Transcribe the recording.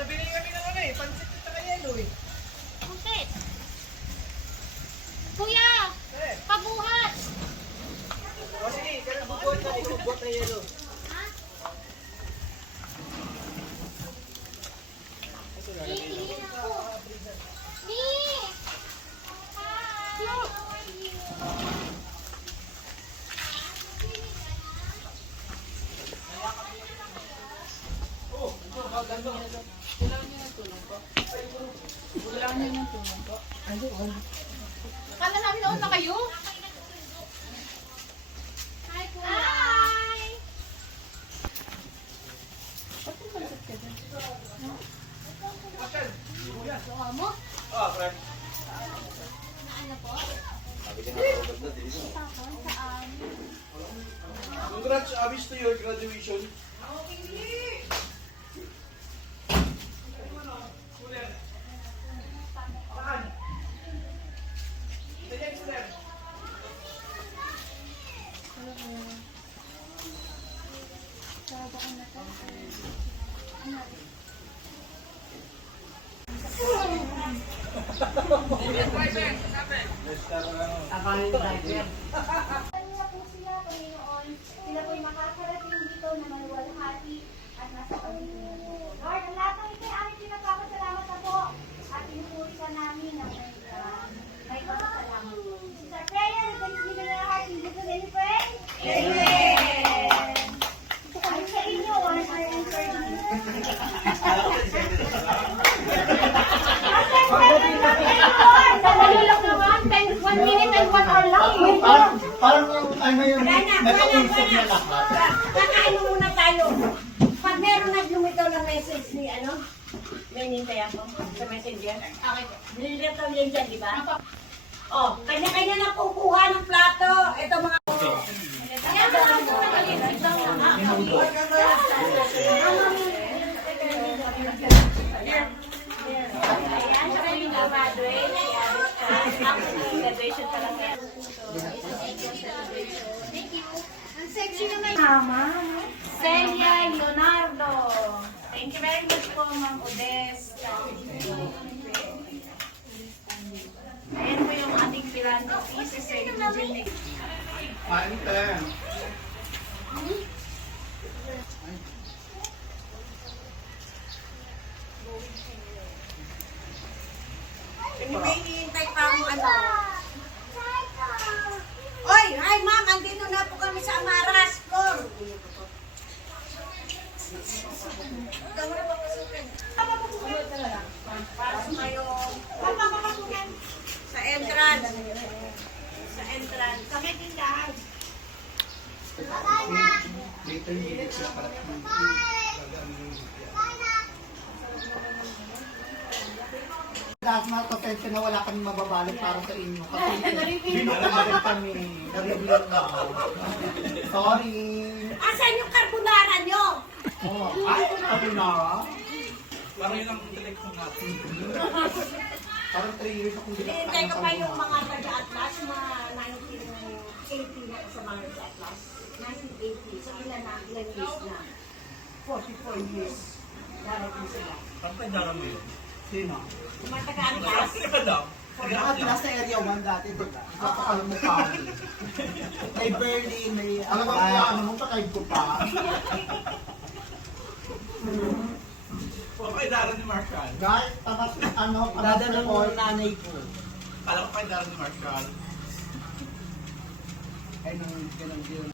Pinabili kami ng ano eh, pansit at saka yelo eh. Bakit? Kuya! Eh, Pabuhat! o sige, ganun bubot na ibubot na yelo. Ha? Iihin ako. Ni! Hi! How are you? Kala namin nauna kayo. Hi, Kuya! Hi! Gawa mo? Ah, friend. Na ano po? Sabi ka nga ako ganda, dili mo. Tapon saan? Congrats, Abis, to your graduation. Kanina po one hour lang. Parang, parang yung ano yung nag-uusap na lahat. Kakain mo muna tayo. Pag meron naglumitaw ng message ni ano, may nintay ako sa messenger. Okay. Nililitaw yan dyan, di ba? Oh, kanya-kanya na kukuha ng plato. Ito mga... Ayan, sa kayo graduate. Graduation pa lang yan. Ang sexy naman. Mama, Celia Leonardo. Thank you very much po, Ma'am Odes. Ayan po yung ating philanthropy, si Celia Eugenic. Kain tayo. Anyway, hihintay pa ang ano. Oy, hi ma'am, andito na po kami sa Amaras, Flor. Ikaw na papasukin. Pasok kayo. Sa entrance. Sa may tindahan. Later, hindi siya para Dahil mga pasensya na wala kami mababalot para sa inyo. Kasi binukamarin kami. Narinig na. Sorry. Asan yung carbonara nyo? Oh, ay, na? Parang yun ang intellect mo natin. Parang 3 years akong Hinihintay ko pa yung mga taga-atlas, mga 1980 na sa mga taga-atlas. 1980. So ilan na, ilan years na? 44 years. Darating sila. Saan pa dara mo yun? Sino? Yung mga taga-atlas, Sino daw? At nasa area 1 dati, di ba? Napakalam mo pa. May Berlin, may... Alam mo, ano mo, pakaib ko pa. Huwag kayo dara ni Marshall. Guys, tapos ano, Dadala mo nanay ko. Kala ko kayo dara ni Marshall. Ay, nang ganun yun.